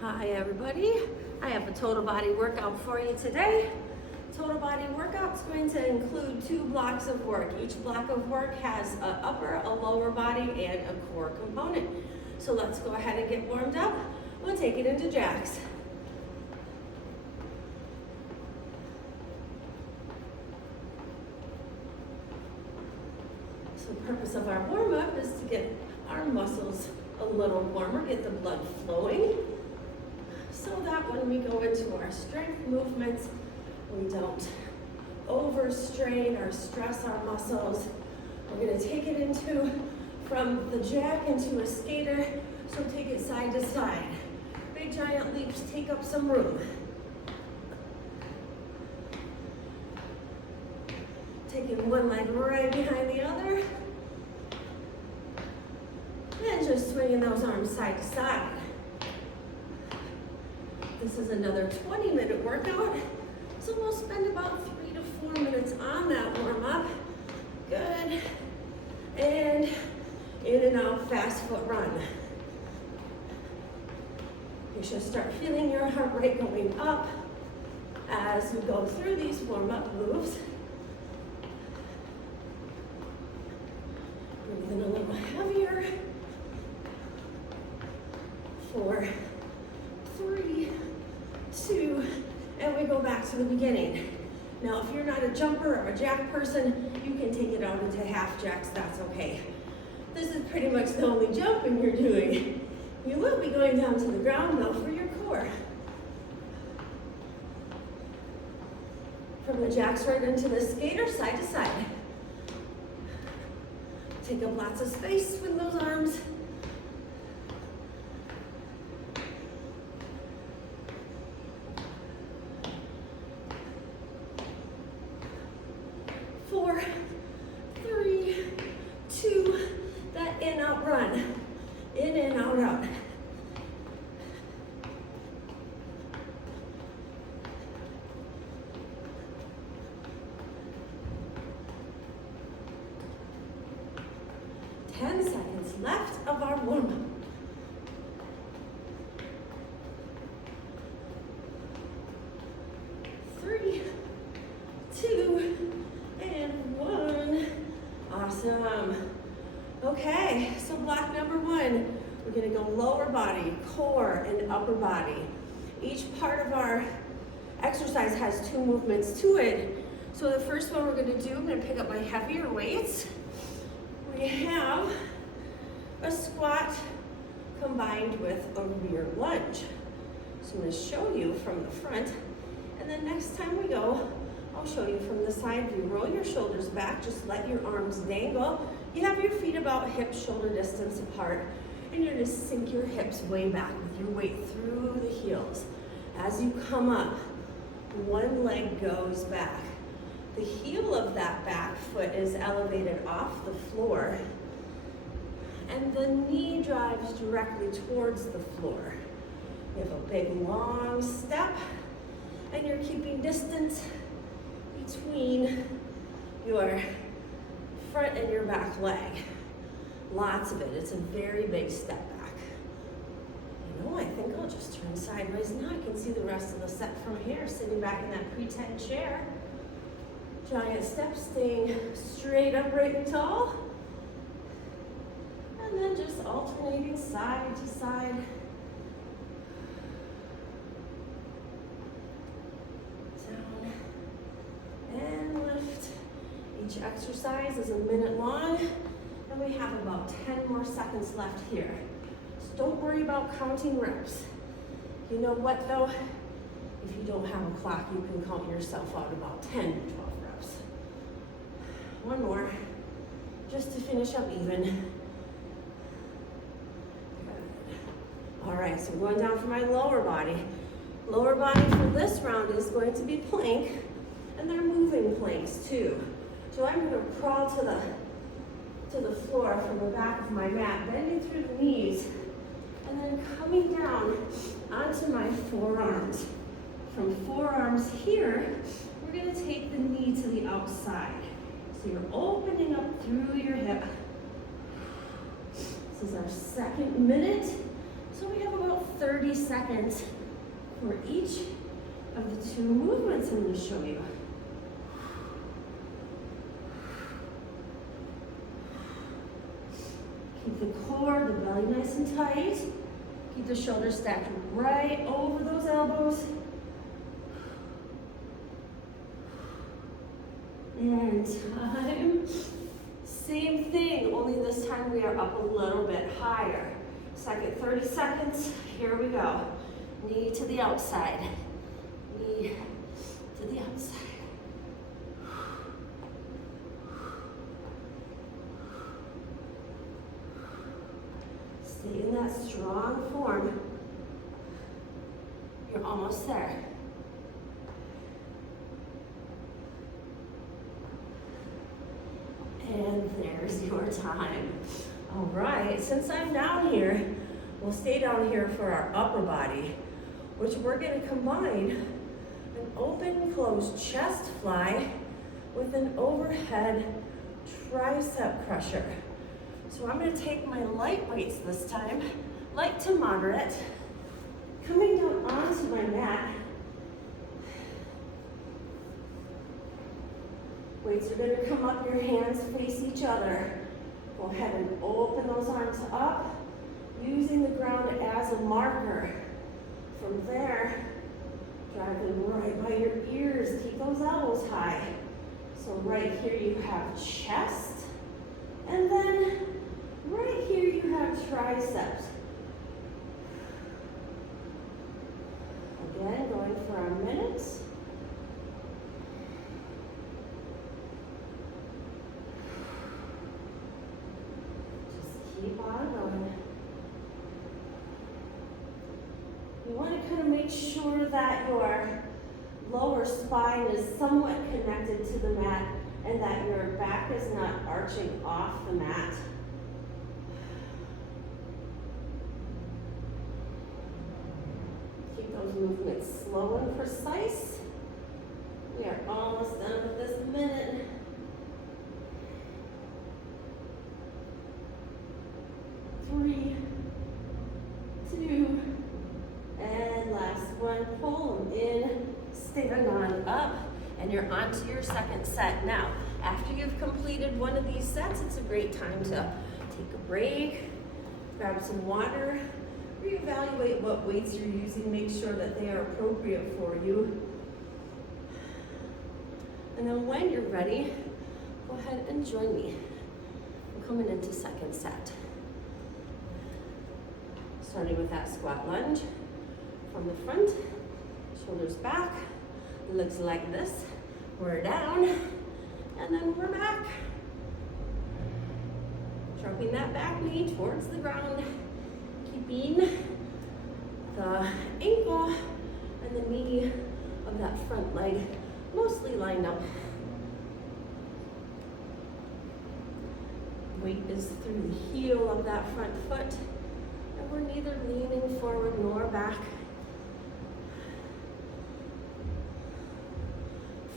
Hi everybody, I have a total body workout for you today. Total body workout is going to include 2 blocks of work. Each block of work has an upper, a lower body, and a core component. So let's go ahead and get warmed up. We'll take it into jacks. So the purpose of our warm up is to get our muscles a little warmer, get the blood flowing, so that when we go into our strength movements, we don't overstrain or stress our muscles. We're going to take it from the jack into a skater, so take it side to side. Big giant leaps take up some room. Taking one leg right behind the other. And just swinging those arms side to side. This is another 20-minute workout, so we'll spend about 3 to 4 minutes on that warm-up. Good. And in and out, fast foot run. You should start feeling your heart rate going up as we go through these warm-up moves. Breathing a little heavier. 4, 3, 2, and we go back to the beginning. Now, if you're not a jumper or a jack person, you can take it out into half jacks, that's okay. This is pretty much the only jumping you're doing. You will be going down to the ground though for your core. From the jacks right into the skater, side to side. Take up lots of space with those arms. 4, 3, 2, that in, out, run. In and out, out. Ten seconds left of our warm-up. 3, 2, and 1. Awesome. Okay, so block number 1, we're going to go lower body, core, and upper body. Each part of our exercise has 2 movements to it. So the first one we're going to do, I'm going to pick up my heavier weights. We have a squat combined with a rear lunge. So I'm going to show you from the front, and then next time we go, I'll show you from the side view. Roll your shoulders back, just let your arms dangle. You have your feet about hip shoulder distance apart, and you're gonna sink your hips way back with your weight through the heels. As you come up, one leg goes back. The heel of that back foot is elevated off the floor, and the knee drives directly towards the floor. You have a big long step, and you're keeping distance between your front and your back leg. Lots of it. It's a very big step back. You know, I think I'll just turn sideways now. I can see the rest of the set from here, sitting back in that pretend chair. Giant step, staying straight, upright, and tall. And then just alternating side to side. And lift. Each exercise is a minute long, and we have about 10 more seconds left here. So don't worry about counting reps. You know what though? If you don't have a clock, you can count yourself out about 10 to 12 reps. One more, just to finish up even. Good. All right, so we're going down for my lower body. Lower body for this round is going to be plank. And they're moving planks too. So I'm going to crawl to the floor from the back of my mat, bending through the knees, and then coming down onto my forearms. From forearms here, we're going to take the knee to the outside. So you're opening up through your hip. This is our second minute. So we have about 30 seconds for each of the two movements I'm going to show you. Keep the core, the belly nice and tight. Keep the shoulders stacked right over those elbows. And time. Same thing, only this time we are up a little bit higher. Second 30 seconds, here we go. Knee to the outside. Knee to the outside. Stay in that strong form. You're almost there. And there's your time. All right, since I'm down here, we'll stay down here for our upper body, which we're gonna combine an open closed chest fly with an overhead tricep crusher. So I'm gonna take my light weights this time, light to moderate, coming down onto my mat. Weights are going to come up, your hands face each other. Go ahead and open those arms up, using the ground as a marker. From there, drive them right by your ears. Keep those elbows high. So right here you have chest, and then right here you have triceps. Again, going for a minute. Keep on going. You want to kind of make sure that your lower spine is somewhat connected to the mat and that your back is not arching off the mat. Keep those movements slow and precise. We are almost done with this minute. 3, 2, and last one. Pull them in, stand on up, and you're on to your second set. Now, after you've completed one of these sets, it's a great time to take a break, grab some water, reevaluate what weights you're using, make sure that they are appropriate for you. And then when you're ready, go ahead and join me. We're coming into second set. Starting with that squat lunge from the front, shoulders back, looks like this. We're down, and then we're back. Dropping that back knee towards the ground, keeping the ankle and the knee of that front leg mostly lined up. Weight is through the heel of that front foot. We're neither leaning forward nor back.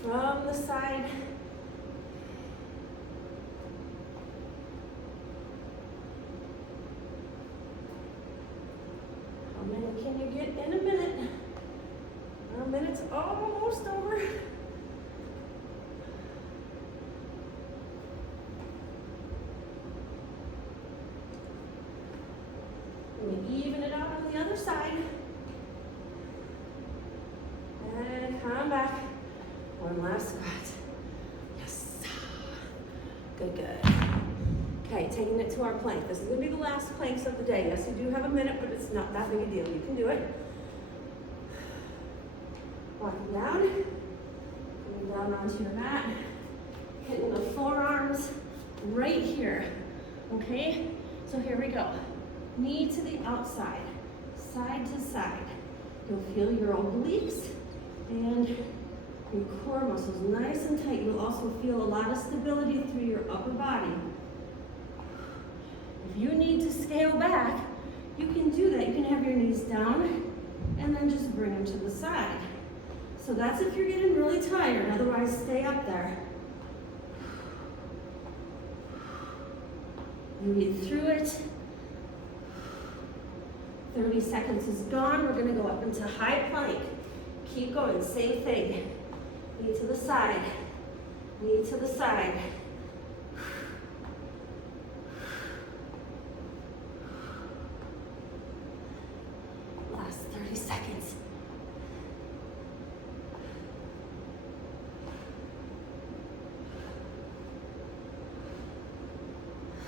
From the side. How many can you get in a minute? Our minute's almost over. We even it out on the other side. And come back. One last squat. Yes. Good, good. Okay, taking it to our plank. This is going to be the last planks of the day. Yes, you do have a minute, but it's not that big a deal. You can do it. Walking down. Coming down onto your mat. Hitting the forearms right here. Okay? So here we go. Knee to the outside, side to side. You'll feel your obliques and your core muscles nice and tight. You'll also feel a lot of stability through your upper body. If you need to scale back, you can do that. You can have your knees down and then just bring them to the side. So that's if you're getting really tired. Otherwise, stay up there. Breathe through it. 30 seconds is gone. We're gonna go up into high plank. Keep going, same thing. Knee to the side, knee to the side. Last 30 seconds.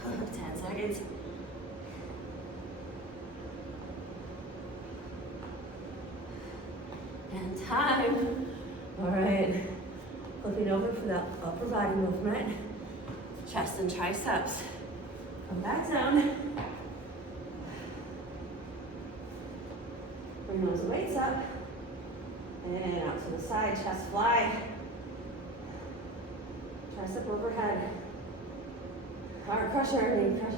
Oh, 10 seconds. And time. All right, flipping over for that upper body movement. Chest and triceps. Come back down. Bring those weights up. And out to the side, chest fly. Tricep overhead. Heart crusher, knee crusher.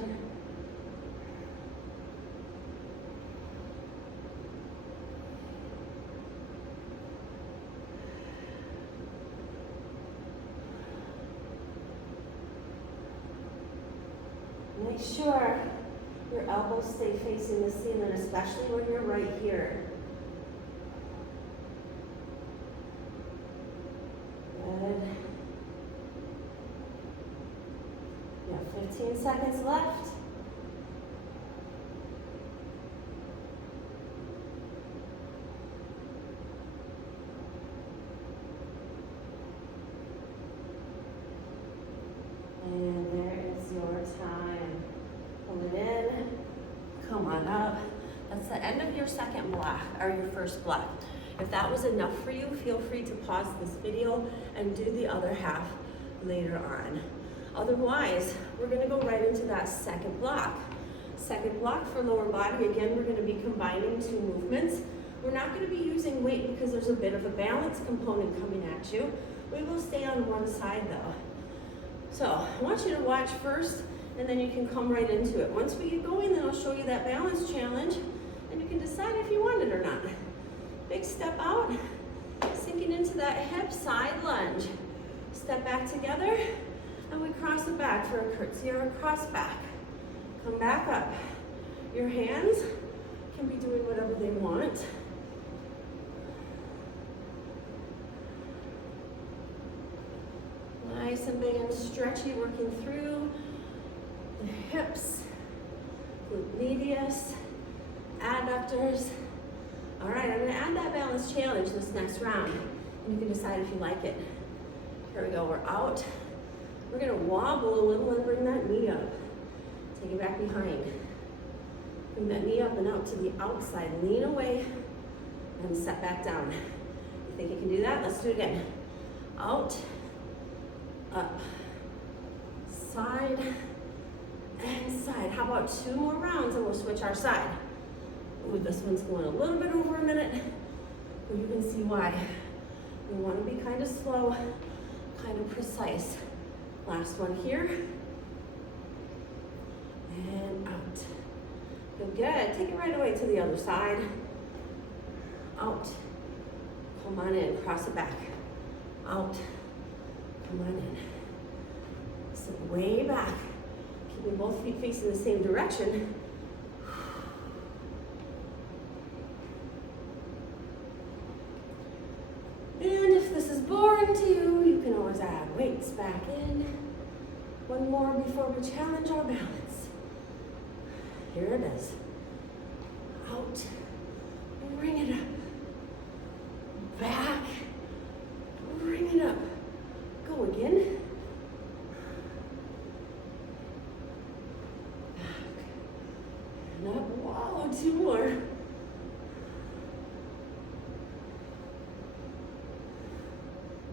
Make sure your elbows stay facing the ceiling, especially when you're right here. Good. You have 15 seconds left. And there is your time. Pull it in, come on up. That's the end of your second block, or your first block. If that was enough for you, feel free to pause this video and do the other half later on. Otherwise, we're gonna go right into that second block. Second block for lower body, again, we're gonna be combining two movements. We're not gonna be using weight because there's a bit of a balance component coming at you. We will stay on one side though. So I want you to watch first, and then you can come right into it. Once we get going, then I'll show you that balance challenge, and you can decide if you want it or not. Big step out, sinking into that hip side lunge. Step back together, and we cross it back for a curtsy or a cross back. Come back up. Your hands can be doing whatever they want. Nice and big and stretchy, working through the hips, glute medius, adductors. All right, I'm gonna add that balance challenge this next round, and you can decide if you like it. Here we go, we're out. We're gonna wobble a little and bring that knee up. Take it back behind. Bring that knee up and out to the outside. Lean away and set back down. You think you can do that? Let's do it again. Out, up, side, and side. How about 2 more rounds and we'll switch our side. Ooh, this one's going a little bit over a minute, but you can see why. We want to be kind of slow, kind of precise. Last one here. And out. Good, good. Take it right away to the other side. Out. Come on in, cross it back. Out. Come on in. Sit way back. Keeping both feet facing the same direction. And if this is boring to you, you can always add weights back in. One more before we challenge our balance. Here it is. Out. Bring it up. Back. Bring it up. Go again. Back. And up. Wow, 2 more.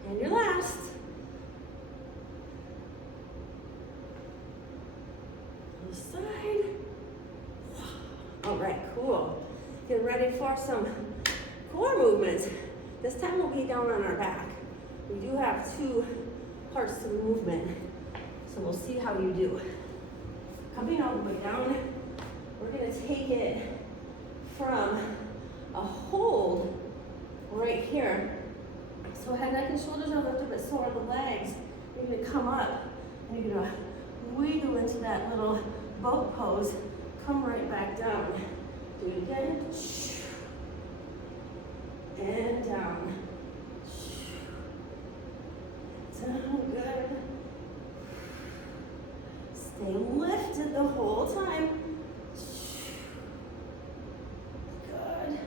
And your last. On the side. All right, cool. Get ready for some core movements. This time we'll be down on our back. We do have 2 parts to the movement, so we'll see how you do. Coming all the way down, we're gonna take it from a hold right here. So head, neck, and shoulders are lifted, but so are the legs. You're gonna come up, and you're gonna wiggle into that little boat pose. Come right back down. Do it again. And down. Down, good. Stay lifted the whole time. Good.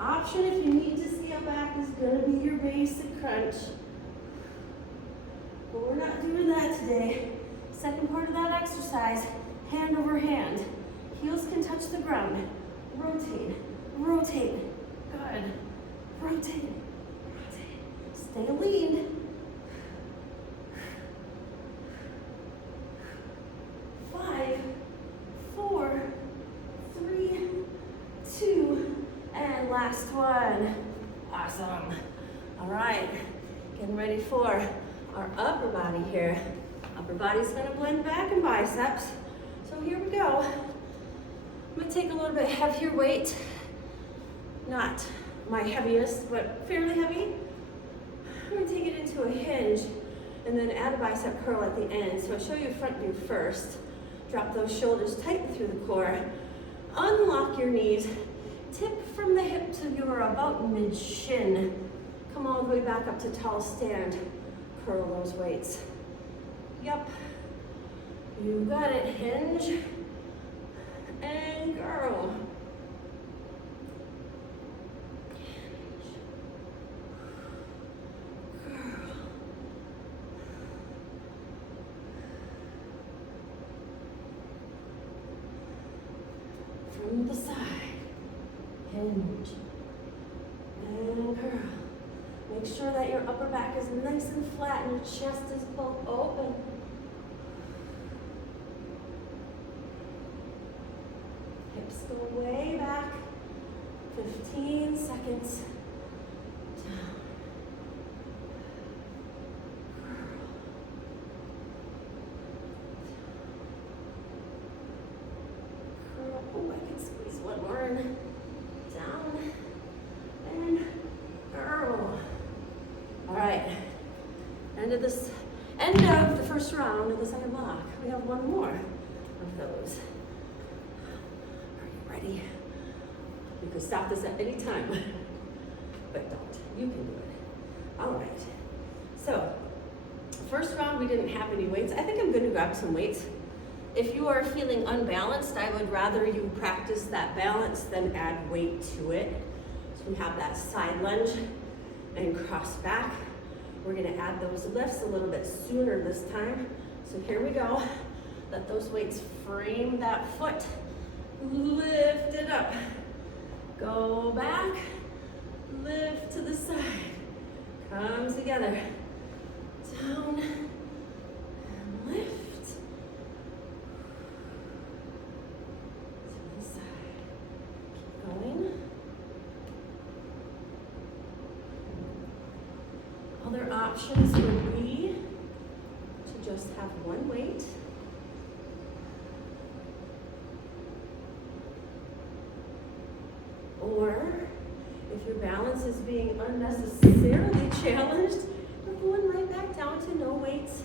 Option if you need to scale back is going to be your basic crunch. But we're not doing that today. Second part of that exercise, hand over hand. Heels can touch the ground. Rotate, rotate. Good. Rotate, rotate. Stay lean. 5, 4, 3, 2, and last one. Awesome. All right, getting ready for our upper body here. Upper body's gonna blend back and biceps. So here we go. I'm gonna take a little bit heavier weight. Not my heaviest, but fairly heavy. I'm gonna take it into a hinge and then add a bicep curl at the end. So I'll show you front view first. Drop those shoulders, tighten through the core. Unlock your knees. Tip from the hip to your about mid-shin. Come all the way back up to tall stand. Curl those weights. Yep. You got it. Hinge and curl. From the side, hinge, and curl. Make sure that your upper back is nice and flat and your chest is both open. Hips go way back, 15 seconds. Down, curl. Oh, I can squeeze one more in. Down and curl. All right, end of the first round of the second block. We have one more of those. Are you ready? You can stop this at any time, but don't. You can do it. All right. So, first round we didn't have any weights. I think I'm going to grab some weights. If you are feeling unbalanced, I would rather you practice that balance than add weight to it. So we have that side lunge and cross back. We're gonna add those lifts a little bit sooner this time. So here we go. Let those weights frame that foot. Lift it up. Go back. Lift to the side. Come together. Down and lift. To the side. Keep going. Other options would be to just have one weight. Or if your balance is being unnecessarily challenged, you're going right back down to no weights.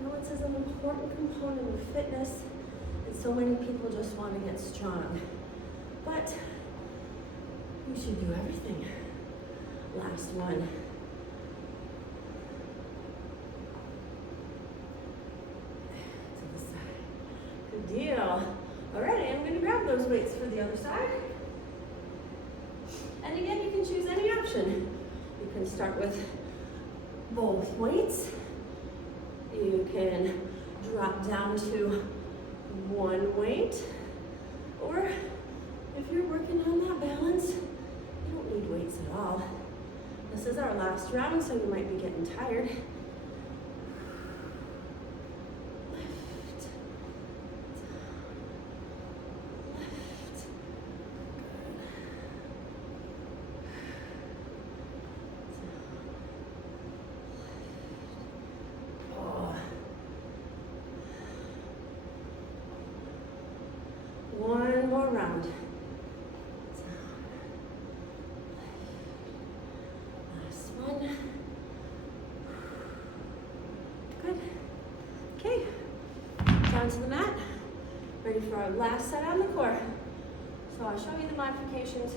Balance is an important component of fitness, and so many people just want to get strong. But you should do everything. Last one. To the side. Good deal. Alrighty, I'm going to grab those weights for the other side. And again, you can choose any option. You can start with both weights. You can drop down to one weight. Or if you're working on that balance, you don't need weights at all. This is our last round, so you might be getting tired. Lift. Lift. Oh. One more round. Good. Okay. Down to the mat. Ready for our last set on the core. So I'll show you the modifications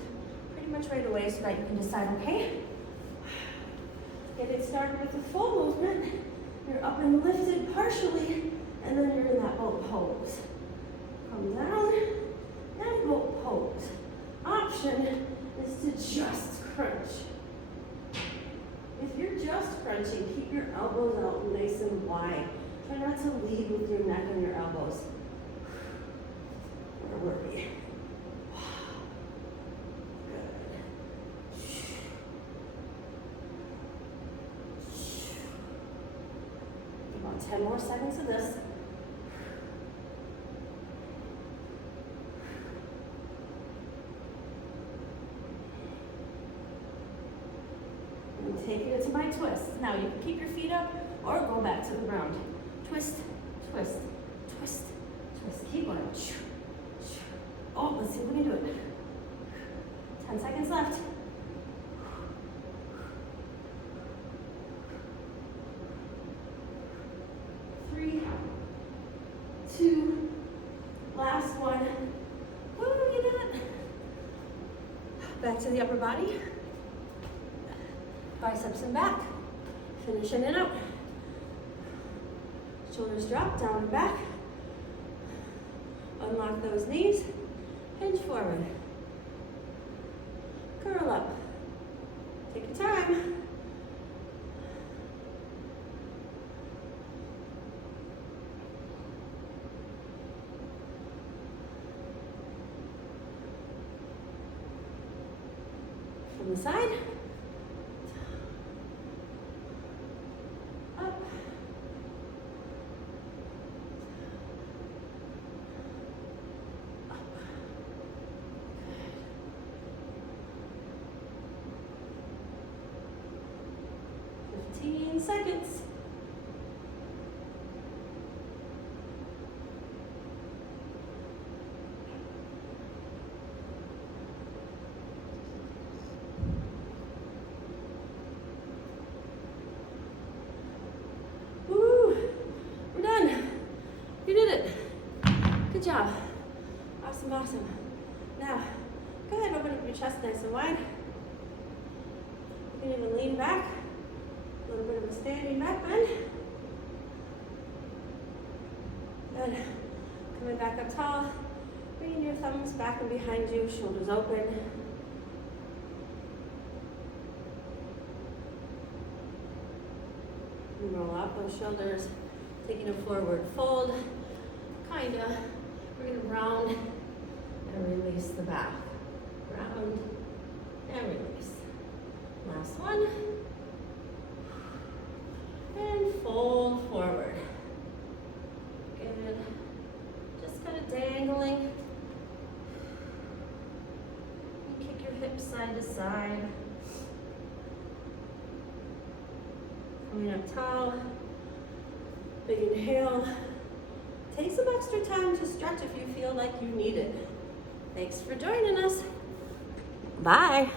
pretty much right away so that you can decide, okay? Get it started with a full movement. You're up and lifted partially, and then you're in that boat pose. Come down, and boat pose. Option is to just crunch. If you're just crunching, keep your elbows out nice and wide. Try not to lead with your neck and your elbows. Where were we? Good. About 10 more seconds of this. And taking it to my twist. Now you can keep your feet up or go back to the ground. Twist, twist, twist, twist. Keep going. Oh, let's see if we can do it. 10 seconds left. Three, two, last one. Woo, you did it. Back to the upper body. Biceps and back. Finishing it out. Shoulders drop, down and back. Unlock those knees. Hinge forward. Curl up. Take your time. From the side. Up. Up. 15 seconds. Woo! We're done. You did it. Good job. Awesome, awesome. Now, go ahead and open up your chest nice and wide. You can even lean back. A little bit of a standing back bend. Good. Coming back up tall. Bringing your thumbs back and behind you, shoulders open. And roll out those shoulders. Taking a forward fold. Kinda. We're gonna round and release the back. Round and release. Last one. And fold forward. Good. Just kind of dangling. And kick your hips side to side. Coming up tall. Big inhale. Take some extra time to stretch if you feel like you need it. Thanks for joining us. Bye.